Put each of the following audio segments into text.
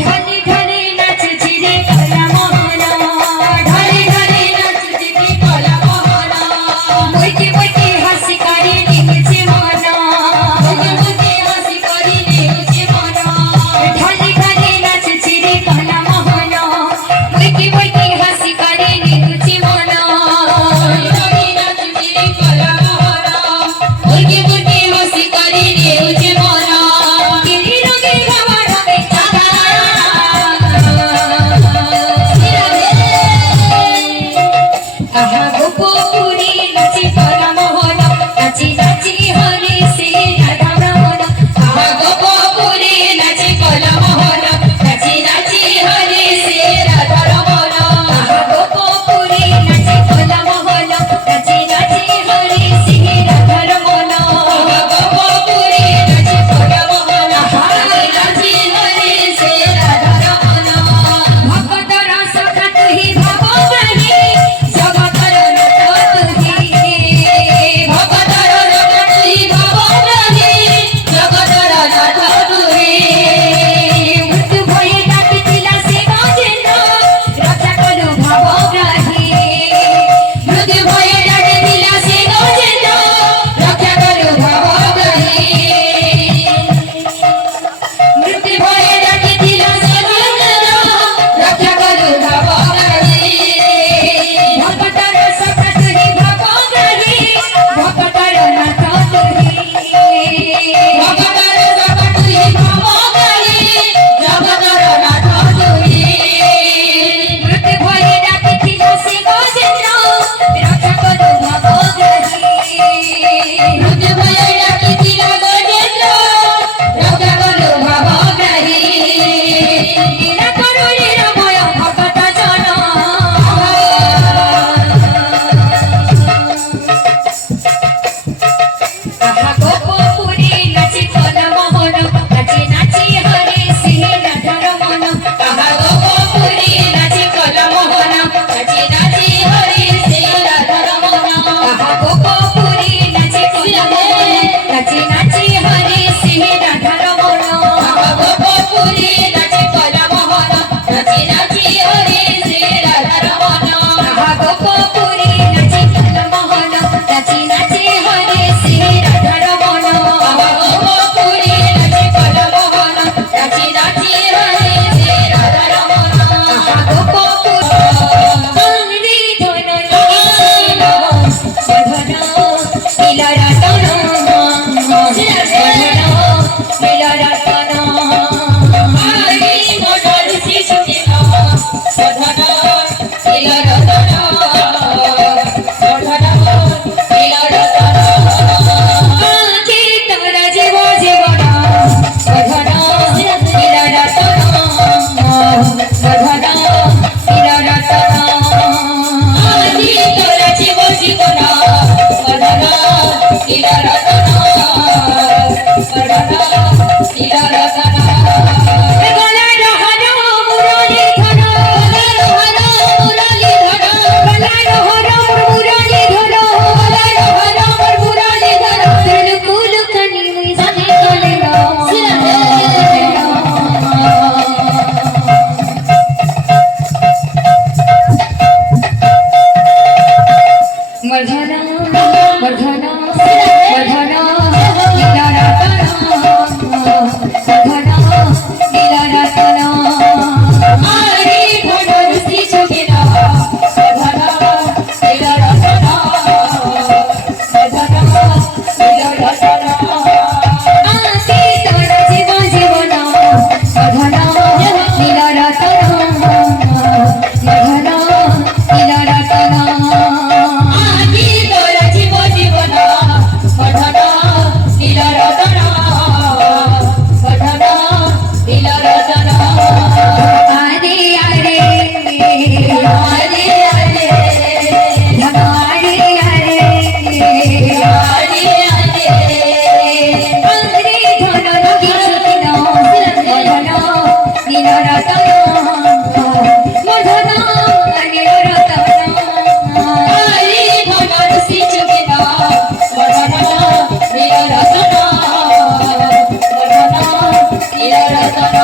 ढाली ढाली नाचुची रे कला मोहना ढाली ढाली नाचुची रे कला मोहना मोईकी मोईकी हसी करी निगुची मोना मोईकी मोईकी हसी करी निगुची मोना ढाली ढाली नाचुची रे कला मोहना मोईकी मोईकी हसी करी निगुची मोना ढाली ढाली नाचुची रे कला मोहना मोईकी मोईकी हसी करी निगुची मोना किरी रंगे गावा रंगे चाका आहा गोपुरी नाची कला मोहन नाची नाची हरी से राधा रमण आहा गोपुरी नाची कला मोहन नाची नाची हरी से राधा रमण आहा गोपुरी नाची कला मोहन नाची नाची हरी से राधा रमण आहा गोपुरी नाची कला मोहन नाची नाची हरी से राधा रमण भगत रस तुही भाव बही जगतर नाथ तुही भगत रस तुही भाव बही जगतर नाथ तुही मृत्यु भय डाकिला से गाजेंद्र रक्षा करू भाव ग्राही मृत्यु भय डाकिला से गाजेंद्र रक्षा करू भाव ग्राही मृत्यु भय डाकिला से गाजेंद्र रक्षा करू भाव ग्राही भगत रस तुही भाव ग्राही भगतर नाथ तुही भगत रस तुही भाव ग्राही जगतर नाथ तुही मृत्यु भय डाकिला से गाजेंद्र रक्षा करू भाव ग्राही मृत्यु भय डाकिला गाजेंद्र रक्षा करू भाव ग्राही लीला करू लीलामय भगत जन आहा गोपुरी नाची कला मोहन नाची नाची हरी से राधा रमण आहा गोपुरी नाची कला मोहन नाची नाची हरी से राधा रमण आहा गोपुरी नाची कला मोहन नाची नाची हरी से राधा रमण आहा गोपुरी नाची कला मोहन नाची नाची हरी से राधा रमण आहा गोपुरी नाची कला मोहन नाची नाची हरी से राधा रमण आहा गोपुरी नाची कला मोहन नाची नाची हरी से राधा रमण आहा गोपुरी हरी धन लीला सधन लीला रतन लीला रतन हरी मोटर से छुटिला सधन लीला रतन सधन लीला रतन आके तोरा जीव जीवन सधन लीला रतन सधन लीला रतन आके तोरा जीव जीवन सधन लीला रतन सधन लीला रतन गला रहन मुरली धन गला रहन मुरली धन गला रहन मुरली धन गला रहन मुरली धन बिल्कुल कनी मुई जाने तोले मर्धना मर्धना मर्धना लीला रतन मर्धना लीला रतन हरी धनुर से छुटिला मर्धना लीला रतन मर्धना लीला रतन आके तोरा जीव जीवन मर्धना लीला रतन मर्धना लीला रतन आके तोरा जीव जीवन मर्धना लीला रतन मर्धना लीला रतन आरे आरे आरे आरे धमारे आरे आरे आरे अंग्रे धन लगी छुटिना मर्धना लीला रतन मर्धना लीला रतन हरी धनुर से छुटिना मर्धना लीला रतन मर्धना लीला रतन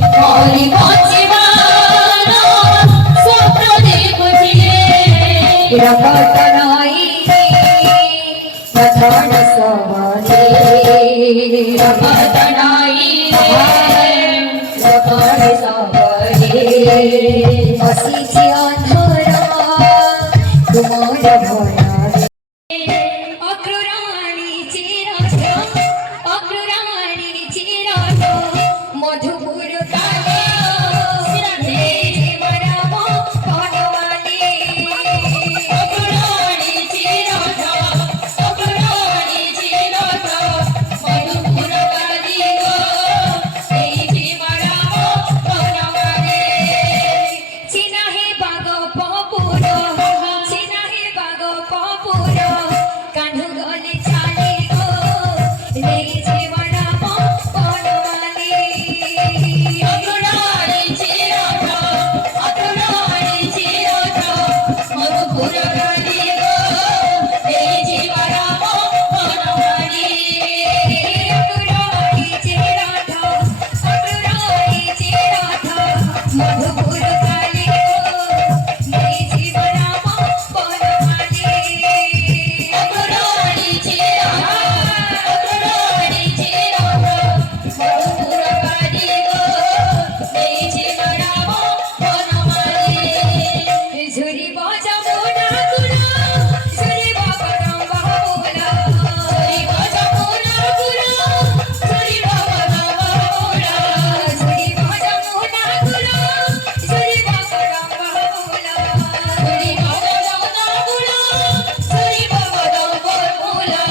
मोरी बचिबार स्वप्न देखुछि रखत नाही रखण सवारे रखत नाही रखण सवारे बसिछि अंधारा तुमर भरा अक्रूराणीची रथ अक्रूराणीची रथ मधुपुर काले जीवराम पनवाले अक्रूराणीची रथ अक्रूराणीची रथ मधुपुर काले जीवराम पनवाले चिना हे बाग पपुर चिना हे बाग पपुर कान्हू गले चाले गो रे जीवराम पनवाले अक्रूराणीची रथ अक्रूराणीची रथ मधुपुर काले गो रे जीवराम पनवाले अक्रूराणीची रथ अक्रूराणीची रथ मधुपुर काले गो रे जीवराम पनवाले अक्रूराणीची रथ अक्रूराणीची रथ मधुपुर काले गो रे जीवराम पनवाले झुरी बाजा मोना गुना झुरी बाबा बाबूला झुरी बाजा मोना गुना झुरी बाबा बाबूला झुरी बाजा मोना गुना झुरी बाबा बाबूला झुरी बाजा मोना गुना झुरी बाबा बाबूला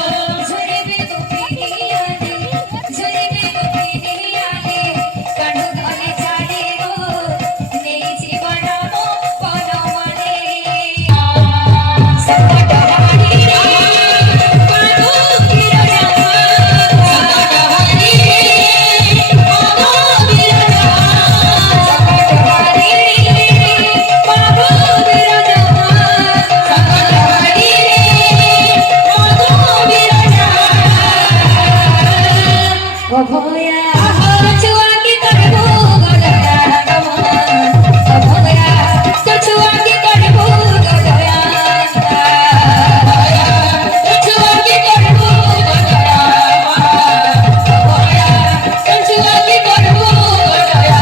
झुरी बेदुखी आले झुरी बेदुखी आले काढू घाले झाडे गो ने जीवनाम पनवाले संकट हारी रे काढू गिरजामा संकट हारी रे काढू गिरजामा संकट हारी रे काढू गिरजामा संकट हारी रे काढू गिरजामा अभया कछुआ की करबो गदया अभया कछुआ की करबो गदया कछुआ की करबो गदया अभया कछुआ की करबो गदया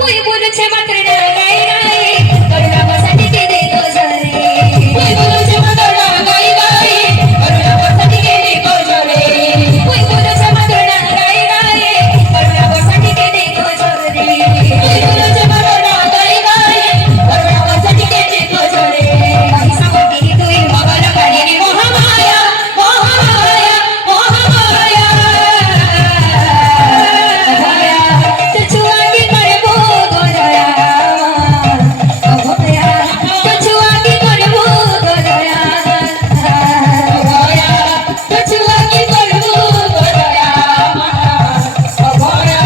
कोई बोले छे मात्र ना गाई गाई करुणा बसती के दे दो जरे कोई बोले छे मात्र ना गाई गाई करुणा बसती के दे दो जरे कोई बोले छे मात्र ना गाई गाई करुणा बसती के दे दो जरे कोई बोले छे मात्र ना गाई गाई करुणा बसती के दे दो जरे पैसा को गिरी तुई मगन करी रे मोहमाया मोहमाया मोहमाया अभया कछुआ की करबो गदया अभया कछुआ की करबो गदया अभया कछुआ की करबो गदया अभया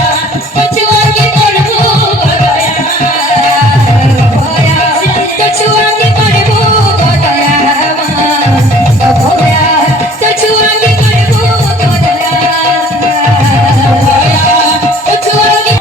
कछुआ की करबो गदया अभया कछुआ की करबो गदया अभया कछुआ की करबो गदया अभया कछुआ की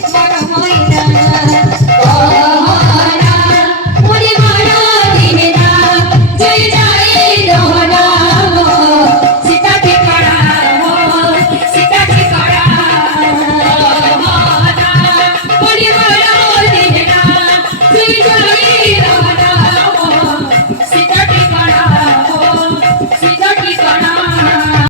Bye.